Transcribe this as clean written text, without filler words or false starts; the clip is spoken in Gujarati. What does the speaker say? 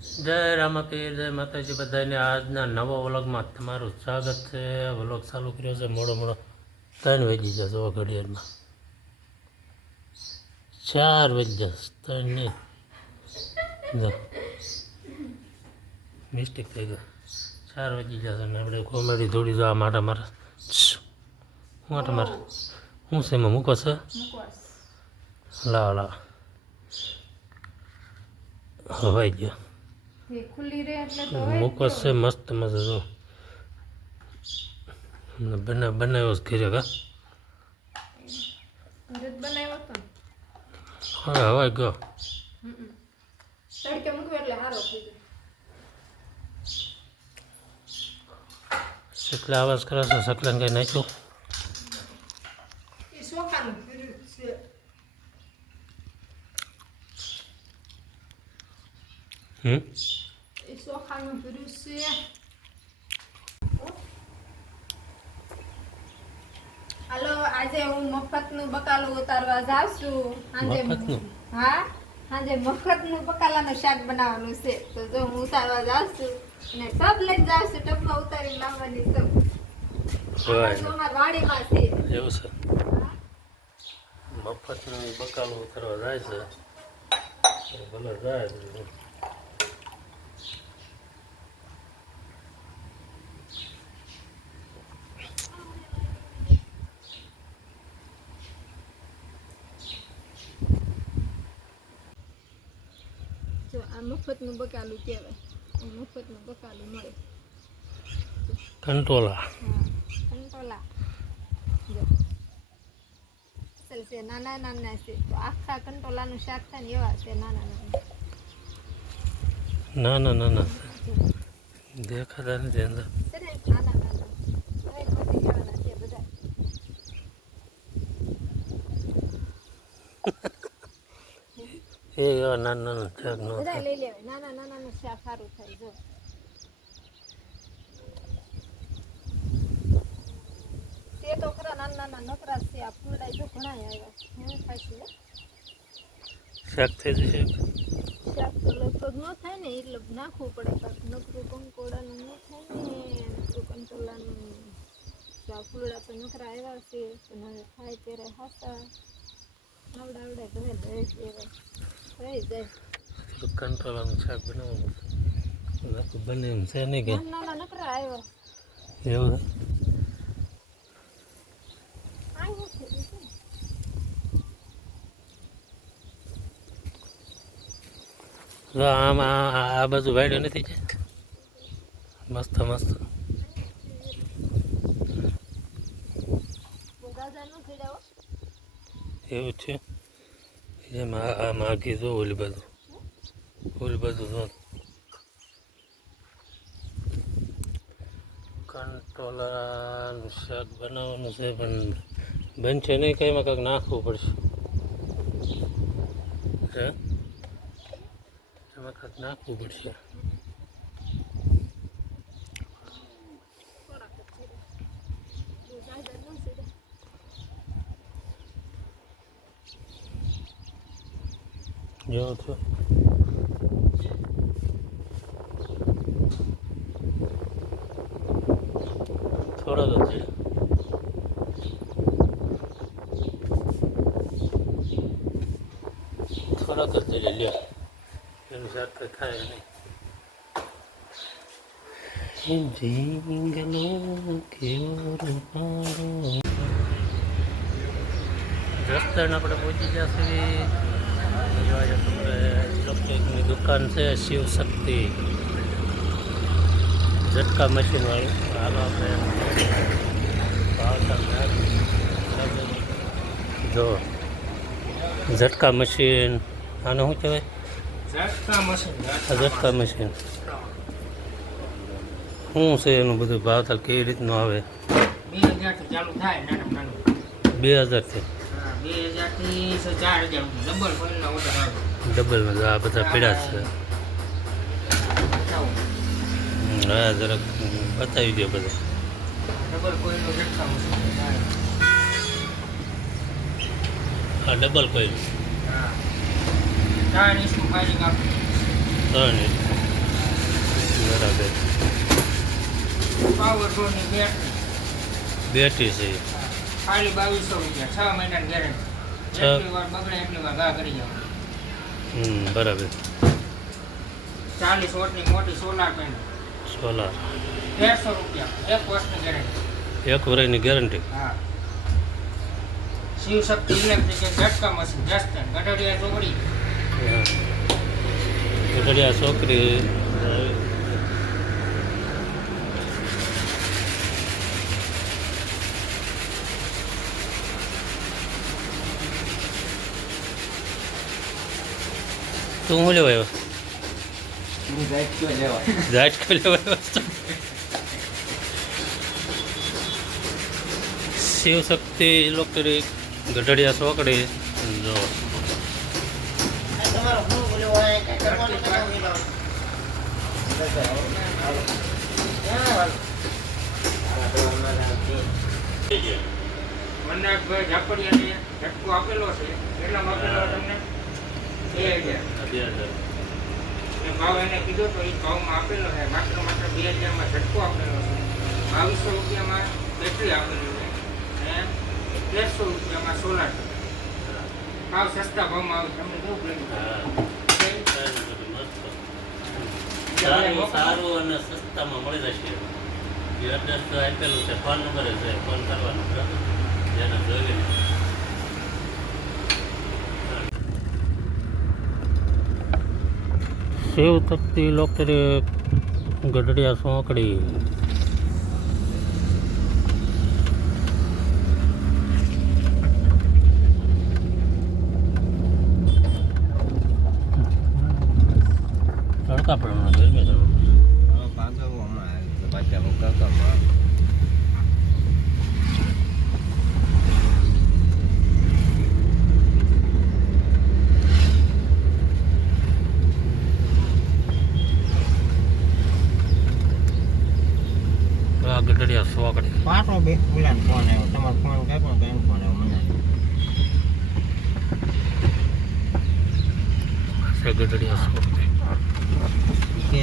જય રામાપીર, જય માતાજી બધાને. આજના નવા વ્લોગમાં તમારું સ્વાગત છે. વ્લોગ ચાલુ કર્યો છે મોડો 3 વાગી જશે. ઘડિયાળમાં 4 વાગી જશે, 3 નહીં. જો મિસ્ટેક થઈ ગઈ, 4 વાગી જશે ને આપણે કોમેડી થોડી જવા માટે મારે શું છે એમાં મૂકો છે? લાવ લાવ હવાઈ ગયો. મુકસ છે મસ્ત મજા. જો બનાવ્યો છે ઘરે કા હવે હવાઈ ગયો. શકલા આવાજ કરે છે. શકલાને કઈ નાખ્યું? હાલો, આજે હું મફતનું બકાલું ઉતારવા જાઉં છું. આજે મફતનું બકાલાનું શાક બનાવવાનું છે. તો જો હું ઉતારવા જાઉં છું અને ટબ લઈને જાઉં છું. ટબમાં ઉતારી લાવવાની ટબ અમારી વાડીમાં છે. એવું છે, મફતનું બકાલું ઉતારવા જાય છે. ભલે જાય. જો આ મફતનું બકાલું કહેવાય. મફતનું બકાલું મળે. કંટોલા. કંટોલા જો અસલ છે, નાના નાના છે. તો આખા કંટોલાનું શાક થાય ને એવા છે, નાના નાના. ના ના દેખાતા નથી અંદર. નાના નાના હવે કોથી લેવાના છે બધા. એ એવા નાના શાક નો બધા લઈ લેવાય. નાના નાના શાક સારું થાય. જો તે તો ખરા નાના નાના નકરા છે. આ ફૂલડા જો ઘણા આવ્યા. હું ખાઈશું શાક થઈ જશે. શાક તો લગભગ ન થાય ને એટલે નાખવું પડે. કાંક નકરું કંકોડાનું ન થાય ને નકરું કંટોલાનું. આ ફૂલડા તો નકરા આવ્યા છે. પણ હવે થાય ત્યારે હાસા આવડે ઘરે દઈ દેવાય. થઈ જાય. કંટોલાનું શાક બનાવવાનું બને એમ છે નહીં કે નાના નકરા આવ્યા. એવું આમાં આ બાજુ વાડ્યો નથી જાય. મસ્ત મસ્ત એવું છે. એમાં આ માગી જો ઓલી બાજુ જો કંટોલાનું શાક બનાવવાનું છે. પણ બનશે નહીં, કંઈ એમાં કંઈક નાખવું પડશે. હે એમાં કંઈક નાખવું પડશે. જો છો થોડા જ છે. થોડાક જ લઈ લે. એનું શાક કંઈ થાય નહીં. જીંગલો કેવો રૂપાળો. રસ્તાને આપણે પહોંચી જશે. ઇલેક્ટ્રિકની દુકાન છે, શિવ શક્તિ ઝટકા મશીન વાળી. હાલો આપણે જો ઝટકા મશીન. આને શું કહેવાય? ઝટકા મશીન શું છે? એનું બધું ભાવતાલ કેવી રીતનું આવે? 2000 થી ચાલુ થાય. 2000 થી 4000 ડબલ કોઈલના ઓર્ડર આવે. ડબલમાં આ બધા પીડા છે. હા જરાક બતાવી દો બધા. ડબલ કોઈલનો ઝટકા મશીન. હા ડબલ કોઈલ. હા 3 ઇંચનું ફાયરિંગ આપે. 3 ઇંચ. બરાબર. પાવર ઝોનની બેટરી બેટી છે ખાલી 2200 રૂપિયા, 6 મહિનાની ગેરંટી. છ. એટલી વાર બગડે એટલી વાર ઘા કરી જવાનું. બરાબર. 40 વોટની મોટી સોલાર પેનલ સોલાર 150 રૂપિયા, 1 વર્ષની ગેરંટી. 1 વર્ષની ગેરંટી. હા. શિવશક્તિ ઇલેક્ટ્રિક ઝટકા મશીન જસ્ટન ગઢડિયા ચોકડી. ગઢડિયા છોકરી તું શું લેવા આવ્યો? ઝાટકો લેવા આવ્યો? શિવશક્તિ ઇલેક્ટ્રિક ગઢડિયા ચોકડી. જો મન્નાથભાઈ ઝાપડિયાને ઝટકો આપેલો છે. કેટલામાં આપેલો તમને? 2000. એ ભાવ એને કીધો તો એ ભાવમાં આપેલો છે. માત્ર 2000 માં ઝટકો આપેલો છે. 2200 રૂપિયામાં બેટરી આપેલી છે અને 1300 રૂપિયામાં સોલાર. ભાવ સસ્તા ભાવમાં આવે. તમને કેવું લાગ્યું? સારું અને સસ્તામાં મળી જશે. એડ્રેસ તો આપેલું છે, ફોન નંબર છે, ફોન કરવાનો બરાબર. જેને જોઈએ શિવશક્તિ ઇલેક્ટ્રિક ગઢડિયા ચોકડી. તડકા પડવાના ગરમી થવાનું. આ ગઢડિયા ચોકડી. પાછો બે બોલાને ફોન આવ્યો. તમારો ફોન કાપ્યો તો એનો ફોન આવ્યો મને. ગઢડિયા ચોકડી. કે